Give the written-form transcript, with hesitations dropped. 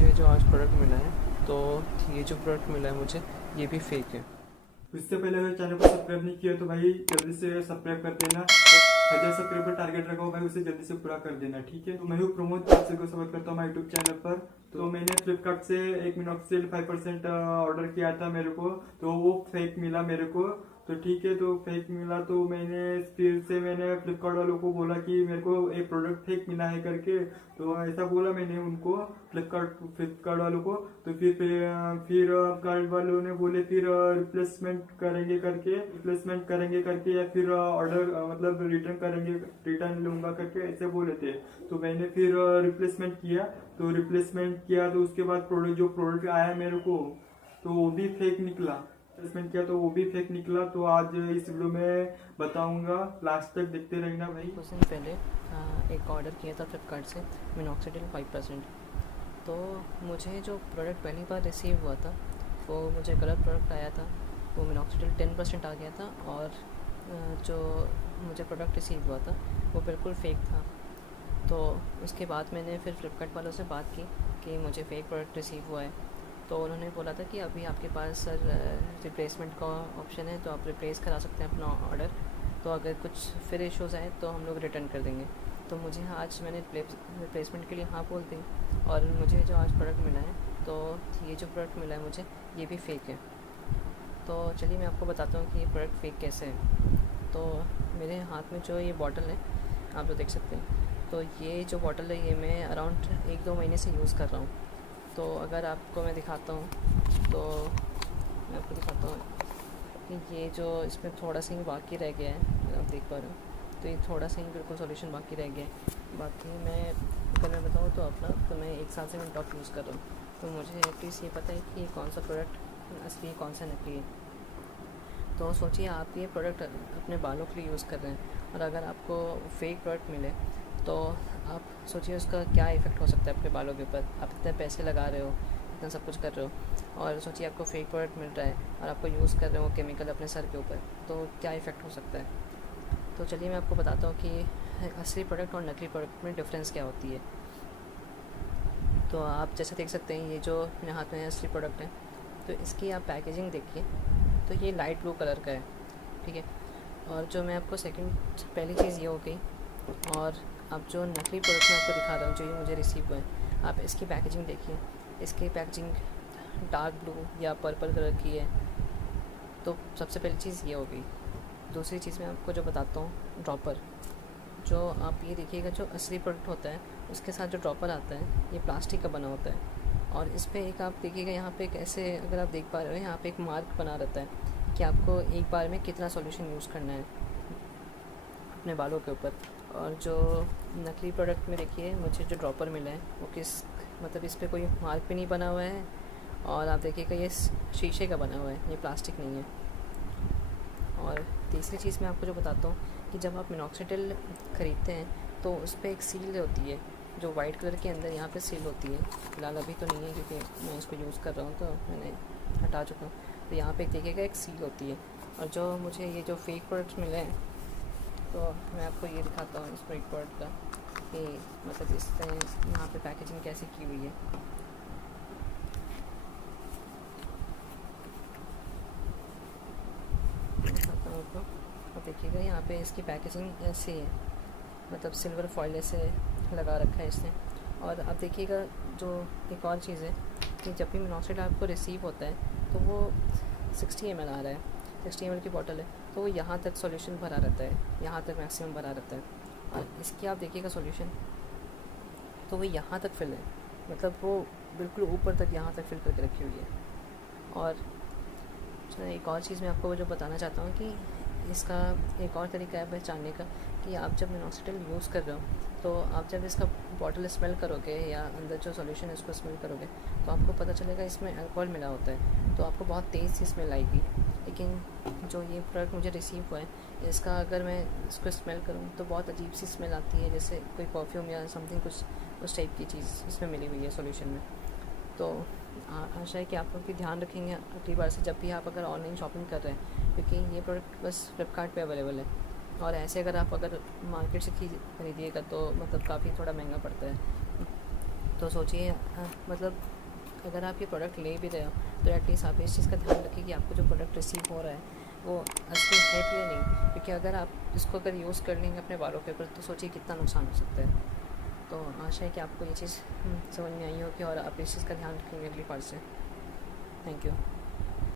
मुझे जो आज प्रोडक्ट मिला है, तो ये जो प्रोडक्ट मिला है मुझे, ये भी फेक है। उससे पहले अगर चैनल को सब्सक्राइब नहीं किया तो भाई जल्दी से सब्सक्राइब कर देना। 1000 सब्सक्राइबर टारगेट रखा हो भाई, उसे जल्दी से पूरा कर देना, ठीक है। तो मैं हूँ प्रमोद, आप सभी को स्वागत करता हूँ हमारे यूट्यूब चैनल पर। तो मैंने फ्लिपकार्ट से एक मिनॉक्सिल 5% ऑर्डर किया था मेरे को, तो वो फेक मिला मेरे को। तो ठीक है, तो फेक मिला तो मैंने फ्लिपकार्ट वालों को बोला कि मेरे को एक प्रोडक्ट फेक मिला है करके। तो ऐसा बोला मैंने उनको, फ्लिपकार्ट वालों को। तो फिर फ्लिपकार्ट वालों ने बोले फिर रिप्लेसमेंट करेंगे करके या फिर ऑर्डर मतलब रिटर्न लूंगा करके ऐसे बोले थे। तो मैंने फिर रिप्लेसमेंट किया तो उसके बाद प्रोडक्ट आया मेरे को, तो वो भी फेक निकला। रिप्लेसमेंट किया तो वो भी फेक निकला। तो आज इस वीडियो में बताऊंगा, लास्ट तक देखते रहना भाई। कुछ दिन पहले एक ऑर्डर किया था फ्लिपकार्ट से, मिनॉक्सिडिल 5%। तो मुझे जो प्रोडक्ट पहली बार रिसीव हुआ था वो मुझे गलत प्रोडक्ट आया था। वो मिनॉक्सिडिल 10% आ गया था, और जो मुझे प्रोडक्ट रिसीव हुआ था वो बिल्कुल फेक था। तो उसके बाद मैंने फिर फ्लिपकार्ट वालों से बात की कि मुझे फ़ेक प्रोडक्ट रिसीव हुआ है। तो उन्होंने बोला था कि अभी आपके पास सर रिप्लेसमेंट का ऑप्शन है, तो आप रिप्लेस करा सकते हैं अपना ऑर्डर। तो अगर कुछ फिर इश्यूज़ आए तो हम लोग रिटर्न कर देंगे। तो मुझे आज मैंने रिप्लेसमेंट के लिए हाँ बोल दी, और मुझे जो आज प्रोडक्ट मिला है, तो ये जो प्रोडक्ट मिला है मुझे, ये भी फेक है। तो चलिए मैं आपको बताता हूँ कि ये प्रोडक्ट फेक कैसे है। तो मेरे हाथ में जो ये बॉटल है, आप जो देख सकते हैं, तो ये जो बॉटल है ये मैं अराउंड 1-2 महीने से यूज़ कर रहा हूँ। तो अगर आपको मैं दिखाता हूँ, तो मैं आपको दिखाता हूँ कि ये जो इसमें थोड़ा सा ही बाकी रह गया है, आप देख पा रहे हो। तो ये थोड़ा सा ही बिल्कुल सॉल्यूशन बाकी रह गया है। बाकी अगर मैं बताऊँ तो तो मैं 1 साल से मैं टॉप यूज़ कर रहा हूँ। तो मुझे एटलीस्ट ये पता है कि कौन सा प्रोडक्ट असली है, कौन सा नकली है। तो सोचिए आप ये प्रोडक्ट अपने बालों के लिए यूज़ कर रहे हैं, और अगर आपको फेक प्रोडक्ट मिले तो आप सोचिए उसका क्या इफ़ेक्ट हो सकता है अपने बालों के ऊपर। आप इतने पैसे लगा रहे हो, इतना सब कुछ कर रहे हो, और सोचिए आपको फेक प्रोडक्ट मिल रहा है और आपको यूज़ कर रहे हो केमिकल अपने सर के ऊपर, तो क्या इफ़ेक्ट हो सकता है। तो चलिए मैं आपको बताता हूँ कि असली प्रोडक्ट और नकली प्रोडक्ट में डिफरेंस क्या होती है। तो आप जैसे देख सकते हैं, ये जो मेरे हाथ में असली प्रोडक्ट है, तो इसकी आप पैकेजिंग देखिए, तो ये लाइट ब्लू कलर का है, ठीक है। और जो मैं आपको पहली चीज़ ये हो गई। और अब जो नकली प्रोडक्ट मैं आपको दिखा रहा हूँ, जो ये मुझे रिसीव हुआ है, आप इसकी पैकेजिंग देखिए। इसकी पैकेजिंग डार्क ब्लू या पर्पल कलर की है। तो सबसे पहली चीज़ ये हो गई। दूसरी चीज़ मैं आपको जो बताता हूँ, ड्रॉपर। जो आप ये देखिएगा, जो असली प्रोडक्ट होता है उसके साथ जो ड्रॉपर आता है, ये प्लास्टिक का बना होता है। और इस पर एक आप देखिएगा, यहाँ पे एक ऐसे, अगर आप देख पा रहे हो, यहाँ पे एक मार्क बना रहता है कि आपको एक बार में कितना सॉल्यूशन यूज़ करना है अपने बालों के ऊपर। और जो नकली प्रोडक्ट में देखिए, मुझे जो ड्रॉपर मिला है वो मतलब इस पर कोई मार्क भी नहीं बना हुआ है, और आप देखिएगा ये शीशे का बना हुआ है, ये प्लास्टिक नहीं है। और तीसरी चीज़ मैं आपको जो बताता हूँ कि जब आप मिनॉक्सिडिल ख़रीदते हैं तो उस पर एक सील होती है, जो वाइट कलर के अंदर यहाँ पे सील होती है। फिलहाल अभी तो नहीं है क्योंकि मैं इसको यूज़ कर रहा हूँ, तो मैंने हटा चुका हूँ। तो यहाँ पे देखिएगा एक सील होती है। और जो मुझे ये जो फेक प्रोडक्ट्स मिले हैं, तो मैं आपको ये दिखाता हूँ इस फेक प्रोडक्ट का, कि मतलब इस तरह यहाँ पे पैकेजिंग कैसे की हुई है। दिखाता हूँ आपको, और देखिएगा यहाँ पे इसकी पैकेजिंग ऐसी है, मतलब सिल्वर फॉइल ऐसे लगा रखा है इसने। और अब देखिएगा, जो एक और चीज़ है कि जब भी मिनॉक्सिडिल आपको रिसीव होता है तो वो 60 ml आ रहा है, 60 ml की बॉटल है, तो वो यहाँ तक सॉल्यूशन भरा रहता है, यहाँ तक मैक्सिमम भरा रहता है। और इसकी आप देखिएगा सॉल्यूशन, तो वो यहाँ तक फिल है, मतलब वो बिल्कुल ऊपर तक यहाँ तक फिल करके रखी हुई है। और एक और चीज़ मैं आपको जो बताना चाहता हूँ कि इसका एक और तरीका है पहचानने का, कि आप जब मिनॉक्सिडिल यूज़ कर रहे हो, तो आप जब इसका बॉटल स्मेल करोगे या अंदर जो सॉल्यूशन है उसको स्मेल करोगे, तो आपको पता चलेगा इसमें अल्कोहल मिला होता है, तो आपको बहुत तेज़ सी स्मेल आएगी। लेकिन जो ये प्रोडक्ट मुझे रिसीव हुआ है, इसका अगर मैं इसको स्मेल करूँ तो बहुत अजीब सी स्मेल आती है, जैसे कोई परफ्यूम या समथिंग, कुछ उस टाइप की चीज़ इसमें मिली हुई है सॉल्यूशन में। तो आशा है कि आप लोग भी ध्यान रखेंगे अगली बार से, जब भी आप अगर ऑनलाइन शॉपिंग कर रहे हैं, क्योंकि ये प्रोडक्ट बस फ्लिपकार्ट पे अवेलेबल है। और ऐसे अगर मार्केट से खरीदिएगा तो मतलब काफ़ी थोड़ा महंगा पड़ता है। तो सोचिए मतलब अगर आप ये प्रोडक्ट ले भी रहे हो तो एटलीस्ट आप इस चीज़ का ध्यान रखिए कि आपको जो प्रोडक्ट रिसीव हो रहा है वो असली है भी या नहीं, क्योंकि अगर आप इसको अगर यूज़ कर लेंगे अपने बालों के ऊपर तो सोचिए कितना नुकसान हो सकता है। तो आशा है कि आपको ये चीज़ समझ में आई होगी और आप इस चीज़ का ध्यान रखेंगे अगली बार से। Thank you.